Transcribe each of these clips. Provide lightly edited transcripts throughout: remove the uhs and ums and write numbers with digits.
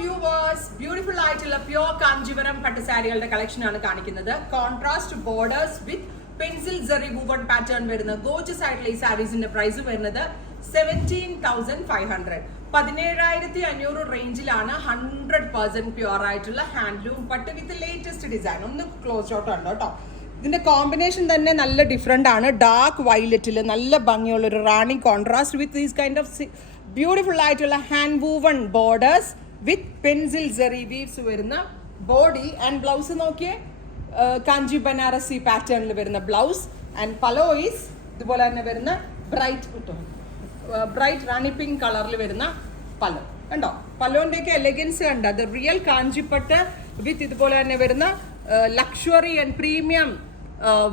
Viewers, beautiful ആയിട്ടുള്ള pure Kanchipuram പട്ടുസാരികളുടെ collection ആണ് കാണിക്കുന്നത്. Contrast borders with pencil Jerry woven pattern വരുന്ന ഗോർജസ് ആയിട്ടുള്ള ഈ സാരീസിന്റെ പ്രൈസ് വരുന്നത് 17,500. 17,500 റേഞ്ചിലാണ് 100% പ്യുവർ ആയിട്ടുള്ള ഹാൻഡ്ലൂം പട്ട് വിത്ത് ലേറ്റസ്റ്റ് ഡിസൈൻ. ഒന്ന് ക്ലോസ് ഔട്ട് ഉണ്ട് കേട്ടോ. ഇതിന്റെ കോമ്പിനേഷൻ തന്നെ നല്ല ഡിഫറെന്റ് ആണ്. ഡാർക്ക് വയലറ്റിൽ നല്ല ഭംഗിയുള്ള ഒരു rani contrast with these kind of beautiful ആയിട്ടുള്ള hand woven borders with pencil zari weaves വരുന്ന ബോഡി ആൻഡ് ബ്ലൗസ് നോക്കിയേ, കാഞ്ചി ബനാറസി പാറ്റേണിൽ വരുന്ന ബ്ലൗസ് ആൻഡ് പലോയിസ് ഇതുപോലെ തന്നെ വരുന്ന ബ്രൈറ്റ് റാണി പിങ്ക് കളറിൽ വരുന്ന പലോ കണ്ടോ. പലോന്റെയൊക്കെ എലഗൻസ് കണ്ടോ. അത് റിയൽ കാഞ്ചിപ്പട്ട് വിത്ത് ഇതുപോലെ തന്നെ വരുന്ന luxury and premium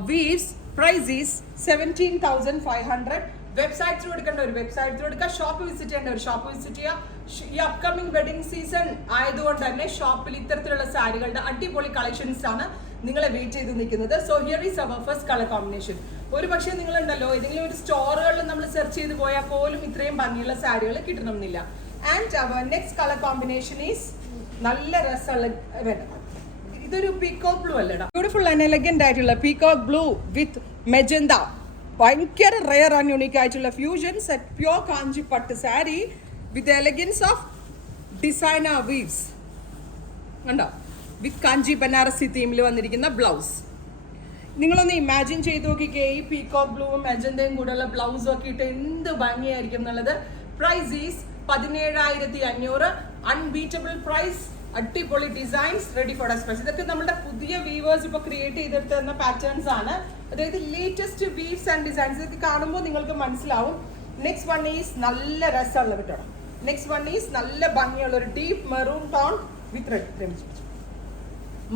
weaves. Price is 17,500. Website through എടുക്കേണ്ട ഒരു വെബ്സൈറ്റ് ത്രൂ എടുക്കുക, ഷോപ്പ് വിസിറ്റ് ചെയ്യേണ്ട ഒരു ഷോപ്പ് വിസിറ്റ് ചെയ്യുക. ഈ അപ്കമിംഗ് വെഡിങ് സീസൺ ആയതുകൊണ്ട് തന്നെ ഷോപ്പിൽ ഇത്തരത്തിലുള്ള സാരികളുടെ അടിപൊളി കളക്ഷൻസ് ആണ് നിങ്ങളെ വെയിറ്റ് ചെയ്ത് നിൽക്കുന്നത്. So here is our first colour combination. ഒരു പക്ഷേ നിങ്ങളുണ്ടല്ലോ ഏതെങ്കിലും ഒരു സ്റ്റോറുകളിൽ നമ്മൾ സെർച്ച് ചെയ്ത് പോയാൽ പോലും ഇത്രയും ഭംഗിയുള്ള സാരികൾ കിട്ടണമെന്നില്ല. And our next colour combination is നല്ല രസമുള്ള ഇതൊരു പീകോക്ക് ബ്ലൂ അല്ലടാ, ബ്യൂട്ടിഫുൾ ആൻഡ് എലഗന്റ് ആയിട്ടുള്ള പീകോക്ക് ബ്ലൂ വിത്ത് മെജന്ത. ഭയങ്കര റെയർ ആൻഡ് യൂണിക് ആയിട്ടുള്ള ഫ്യൂഷൻസ് അറ്റ് പ്യോർ കാഞ്ചി പട്ട് sari with elegance of designer weaves കണ്ടോ, വിത്ത് കാഞ്ചി ബനാറസി തീമിൽ വന്നിരിക്കുന്ന ബ്ലൗസ്. നിങ്ങളൊന്ന് ഇമാജിൻ ചെയ്ത് നോക്കിക്കേ, ഈ പീകോക്ക് ബ്ലൂവും മെജന്തയും കൂടെയുള്ള ബ്ലൗസും ഒക്കെ ഇട്ട് എന്ത് ഭംഗിയായിരിക്കും എന്നുള്ളത്. Price is 17,500. Unbeatable price. അടിപൊളി ഡിസൈൻസ് റെഡി ഫോർ എക്സ്പ്രസ്. ഇതൊക്കെ നമ്മുടെ പുതിയ വീവേഴ്സ് ഇപ്പോൾ ക്രിയേറ്റ് ചെയ്തെടുത്ത് തന്ന പാറ്റേൺസ് ആണ്. അതായത് ലേറ്റസ്റ്റ് വീവ്സ് ആൻഡ് ഡിസൈൻസ്. ഇതൊക്കെ കാണുമ്പോൾ നിങ്ങൾക്ക് മനസ്സിലാവും. നെക്സ്റ്റ് വൺ ഈസ് നല്ല രസമുള്ള വിട്ടോ. നെക്സ്റ്റ് വൺ ഈസ് നല്ല ഭംഗിയുള്ള ഒരു deep maroon tone with red.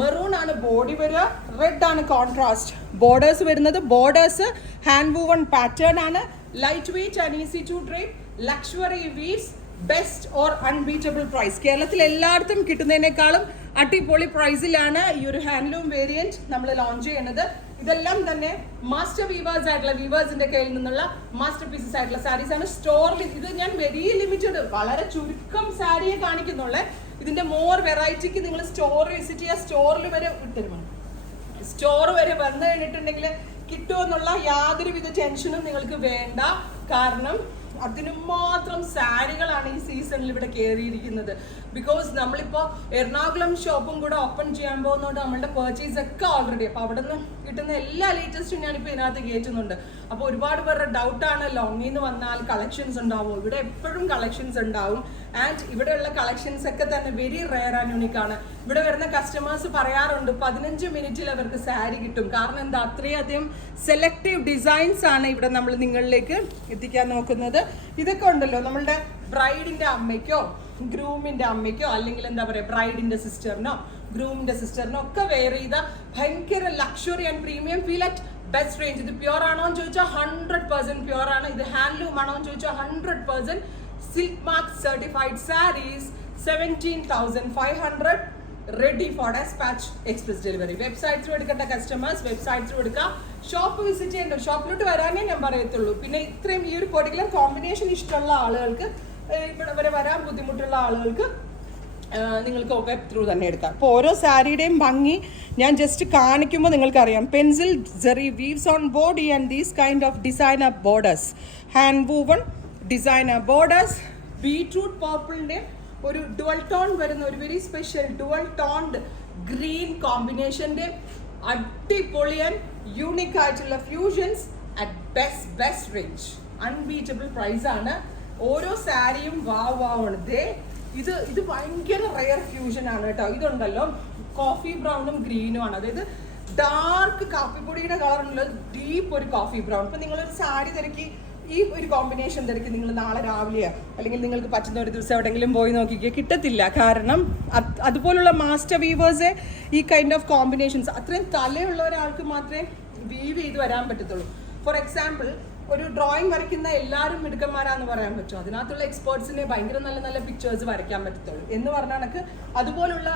Maroon ആണ് ബോഡി വരിക, റെഡ് ആണ് കോൺട്രാസ്റ്റ്. ബോർഡേഴ്സ് വരുന്നത് ബോർഡേഴ്സ് ഹാൻഡ് വൂവൺ പാറ്റേൺ ആണ്. Lightweight and easy to drive. Luxury weaves. Best or unbeatable price. കേരളത്തിൽ എല്ലായിടത്തും കിട്ടുന്നതിനേക്കാളും അടിപൊളി പ്രൈസിലാണ് ഈ ഒരു ഹാൻഡ്ലൂം വേരിയന്റ് നമ്മൾ ലോഞ്ച് ചെയ്യുന്നത്. ഇതെല്ലാം തന്നെ മാസ്റ്റർ വീവേഴ്സ് ആയിട്ടുള്ള വീവേഴ്സിന്റെ കയ്യിൽ നിന്നുള്ള മാസ്റ്റർ പീസസ് ആയിട്ടുള്ള സാരീസ് ആണ്. സ്റ്റോറിൽ ഇത് ഞാൻ വെരി ലിമിറ്റഡ്, വളരെ ചുരുക്കം സാരിയെ കാണിക്കുന്നുള്ളേ. ഇതിന്റെ മോർ വെറൈറ്റിക്ക് നിങ്ങൾ സ്റ്റോർ വിസിറ്റ് ചെയ്യുക. സ്റ്റോറിൽ വരെ വിട്ടുതരുമാണ്. സ്റ്റോർ വരെ വന്നു കഴിഞ്ഞിട്ടുണ്ടെങ്കിൽ കിട്ടുമെന്നുള്ള യാതൊരുവിധ ടെൻഷനും നിങ്ങൾക്ക് വേണ്ട. കാരണം അതിനു മാത്രം സാരികളാണ് ഈ സീസണിൽ ഇവിടെ കയറിയിരിക്കുന്നത്. ബിക്കോസ് നമ്മളിപ്പോൾ എറണാകുളം ഷോപ്പും കൂടെ ഓപ്പൺ ചെയ്യാൻ പോകുന്നതുകൊണ്ട് നമ്മളുടെ പർച്ചേസ് ഒക്കെ ഓൾറെഡി, അപ്പോൾ അവിടെ നിന്ന് കിട്ടുന്ന എല്ലാ ലേറ്റസ്റ്റും ഞാനിപ്പോൾ ഇതിനകത്ത് കയറ്റുന്നുണ്ട്. അപ്പോൾ ഒരുപാട് പേരുടെ ഡൗട്ടാണ് ലോങ്ങിൽ നിന്ന് വന്നാൽ കളക്ഷൻസ് ഉണ്ടാവും. ഇവിടെ എപ്പോഴും കളക്ഷൻസ് ഉണ്ടാവും. ആൻഡ് ഇവിടെയുള്ള കളക്ഷൻസ് ഒക്കെ തന്നെ വെരി റെയർ ആൻഡ് യൂണിക് ആണ്. ഇവിടെ വരുന്ന കസ്റ്റമേഴ്സ് പറയാറുണ്ട് 15 മിനിറ്റിൽ അവർക്ക് സാരി കിട്ടും. കാരണം എന്താ, അത്രയധികം സെലക്റ്റീവ് ഡിസൈൻസ് ആണ് ഇവിടെ നമ്മൾ നിങ്ങളിലേക്ക് എത്തിക്കാൻ നോക്കുന്നത്. ഇതൊക്കെ ഉണ്ടല്ലോ നമ്മളുടെ ബ്രൈഡിന്റെ അമ്മയ്ക്കോ ഗ്രൂമിന്റെ അമ്മയ്ക്കോ അല്ലെങ്കിൽ എന്താ പറയുക ബ്രൈഡിന്റെ സിസ്റ്ററിനോ ഗ്രൂമിന്റെ സിസ്റ്ററിനോ ഒക്കെ വെയർ ചെയ്ത ഭയങ്കര luxury and premium feel at best range. ഇത് പ്യുവർ ആണോ എന്ന് ചോദിച്ചാൽ 100% പ്യുവർ ആണ്. ഇത് ഹാൻഡ്ലൂം ആണോ എന്ന് ചോദിച്ചാൽ 100% silk mark certified sarees. 17,500. Ready for despatch express delivery. Website through എടുക്കേണ്ട കസ്റ്റമേഴ്സ് വെബ്സൈറ്റ് ത്രൂ എടുക്കുക. ഷോപ്പ് വിസിറ്റ് ചെയ്യേണ്ട, ഷോപ്പിലോട്ട് വരാനേ ഞാൻ പറയത്തുള്ളൂ. പിന്നെ ഇത്രയും ഈ ഒരു പെർട്ടിക്കുലർ കോമ്പിനേഷൻ ഇഷ്ടമുള്ള ആളുകൾക്ക്, ഇവിടെ വരെ വരാൻ ബുദ്ധിമുട്ടുള്ള ആളുകൾക്ക് നിങ്ങൾക്ക് വെബ് ത്രൂ തന്നെ എടുക്കാം. അപ്പോൾ ഓരോ സാരിയുടെയും ഭംഗി ഞാൻ ജസ്റ്റ് കാണിക്കുമ്പോൾ നിങ്ങൾക്കറിയാം. Pencil zari weaves on body and these kind of designer borders. Hand woven designer borders. Beetroot പർപ്പിളിൻ്റെ ഒരു ഡുവൽ ടോൺ വരുന്ന ഒരു very special dual toned green കോമ്പിനേഷൻ്റെ അടിപൊളിയൻ യൂണിക് ആയിട്ടുള്ള fusions at best range. Unbeatable price ആണ്. ഓരോ സാരിയും വാവാണ്. ഇത് ഭയങ്കര റെയർ ഫ്യൂഷൻ ആണ് കേട്ടോ. ഇതുണ്ടല്ലോ കോഫി ബ്രൗണും ഗ്രീനും ആണ്. അതായത് ഡാർക്ക് കാപ്പിപ്പൊടിയുടെ കളറുള്ള ഡീപ്പ് ഒരു കോഫി ബ്രൗൺ. ഇപ്പൊ നിങ്ങളൊരു സാരി തിരക്കി ഈ ഒരു കോമ്പിനേഷൻ തിരക്കി നിങ്ങൾ നാളെ രാവിലെയോ അല്ലെങ്കിൽ നിങ്ങൾക്ക് പറ്റുന്ന ഒരു ദിവസം എവിടെയെങ്കിലും പോയി നോക്കിക്കുക, കിട്ടത്തില്ല. കാരണം അതുപോലുള്ള മാസ്റ്റർ വീവേഴ്സേ ഈ കൈൻഡ് ഓഫ് കോമ്പിനേഷൻസ് അത്രയും തലയുള്ള ഒരാൾക്ക് മാത്രമേ വീവ് ചെയ്ത് വരാൻ പറ്റത്തുള്ളൂ. ഫോർ എക്സാമ്പിൾ, ഒരു ഡ്രോയിങ് വരയ്ക്കുന്ന എല്ലാവരും മിടുക്കന്മാരാന്ന് പറയാൻ പറ്റും. അതിനകത്തുള്ള എക്സ്പേർട്സിനെ ഭയങ്കര നല്ല നല്ല പിക്ചേഴ്സ് വരയ്ക്കാൻ പറ്റത്തുള്ളൂ എന്ന് പറഞ്ഞാൽ എനിക്ക് അതുപോലുള്ള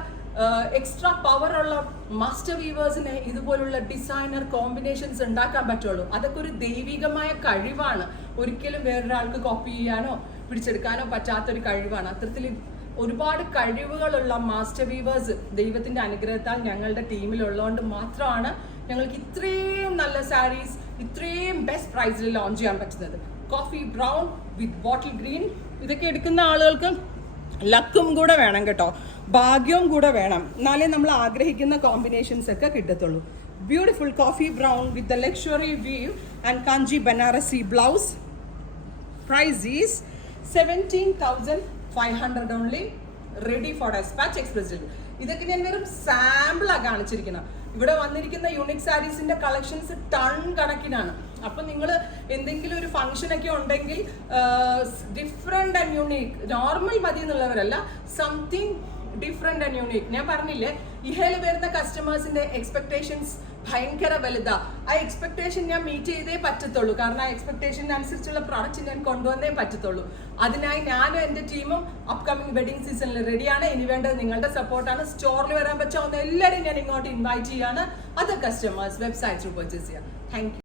എക്സ്ട്രാ പവർ ഉള്ള മാസ്റ്റർ വീവേഴ്സിന് ഇതുപോലുള്ള ഡിസൈനർ കോമ്പിനേഷൻസ് ഉണ്ടാക്കാൻ പറ്റുള്ളൂ. അതൊക്കെ ഒരു ദൈവികമായ കഴിവാണ്. ഒരിക്കലും വേറൊരാൾക്ക് കോപ്പി ചെയ്യാനോ പിടിച്ചെടുക്കാനോ പറ്റാത്തൊരു കഴിവാണ്. അത്തരത്തിൽ ഒരുപാട് കഴിവുകളുള്ള മാസ്റ്റർ വീവേഴ്സ് ദൈവത്തിന്റെ അനുഗ്രഹത്താൽ ഞങ്ങളുടെ ടീമിലുള്ളതുകൊണ്ട് മാത്രമാണ് ഞങ്ങൾക്ക് ഇത്രയും നല്ല സാരീസ് ഇത്രയും ബെസ്റ്റ് പ്രൈസിൽ ലോഞ്ച് ചെയ്യാൻ പറ്റുന്നത്. കോഫി ബ്രൗൺ വിത്ത് ബോട്ടിൽ ഗ്രീൻ, ഇതൊക്കെ എടുക്കുന്ന ആളുകൾക്ക് ലക്കും കൂടെ വേണം കേട്ടോ, ഭാഗ്യവും കൂടെ വേണം, എന്നാലേ നമ്മൾ ആഗ്രഹിക്കുന്ന കോമ്പിനേഷൻസ് ഒക്കെ കിട്ടത്തുള്ളൂ. Beautiful coffee brown with the luxury weave and Kanchi Banarasi blouse. Price is 17,500 only, ready for despatch, express delivery. ഇതൊക്കെ ഞാൻ വെറും സാമ്പിളാണ് കാണിച്ചിരിക്കുന്നത്. ഇവിടെ വന്നിരിക്കുന്ന യൂണിക് സാരീസിന്റെ കളക്ഷൻസ് ടൺ കണക്കിനാണ്. അപ്പൊ നിങ്ങൾ എന്തെങ്കിലും ഒരു ഫംഗ്ഷൻ ഒക്കെ ഉണ്ടെങ്കിൽ ഡിഫറെന്റ് ആൻഡ് യൂണീക്ക്, നോർമൽ മതി എന്നുള്ളവരല്ല, സംതിങ് ഡിഫറെന്റ് ആൻഡ് യൂണീക്ക്. ഞാൻ പറഞ്ഞില്ലേ, ഇഹയിൽ വരുന്ന കസ്റ്റമേഴ്സിന്റെ എക്സ്പെക്ടേഷൻസ് ഭയങ്കര വലുതാ. ആ എക്സ്പെക്ടേഷൻ ഞാൻ മീറ്റ് ചെയ്തേ പറ്റത്തുള്ളൂ, കാരണം ആ എക്സ്പെക്ടേഷനനുസരിച്ചുള്ള പ്രോഡക്റ്റ് ഞാൻ കൊണ്ടുവന്നേ പറ്റത്തുള്ളൂ. അതിനായി ഞാനും എൻ്റെ ടീമും അപ്കമിങ് വെഡിങ് സീസണിൽ റെഡിയാണ്. ഇനി വേണ്ടത് നിങ്ങളുടെ സപ്പോർട്ടാണ്. സ്റ്റോറിൽ വരാൻ പറ്റാവുന്ന എല്ലാവരെയും ഞാൻ ഇങ്ങോട്ട് ഇൻവൈറ്റ് ചെയ്യാണ്. Other customers website through purchase ചെയ്യാം. Thank U.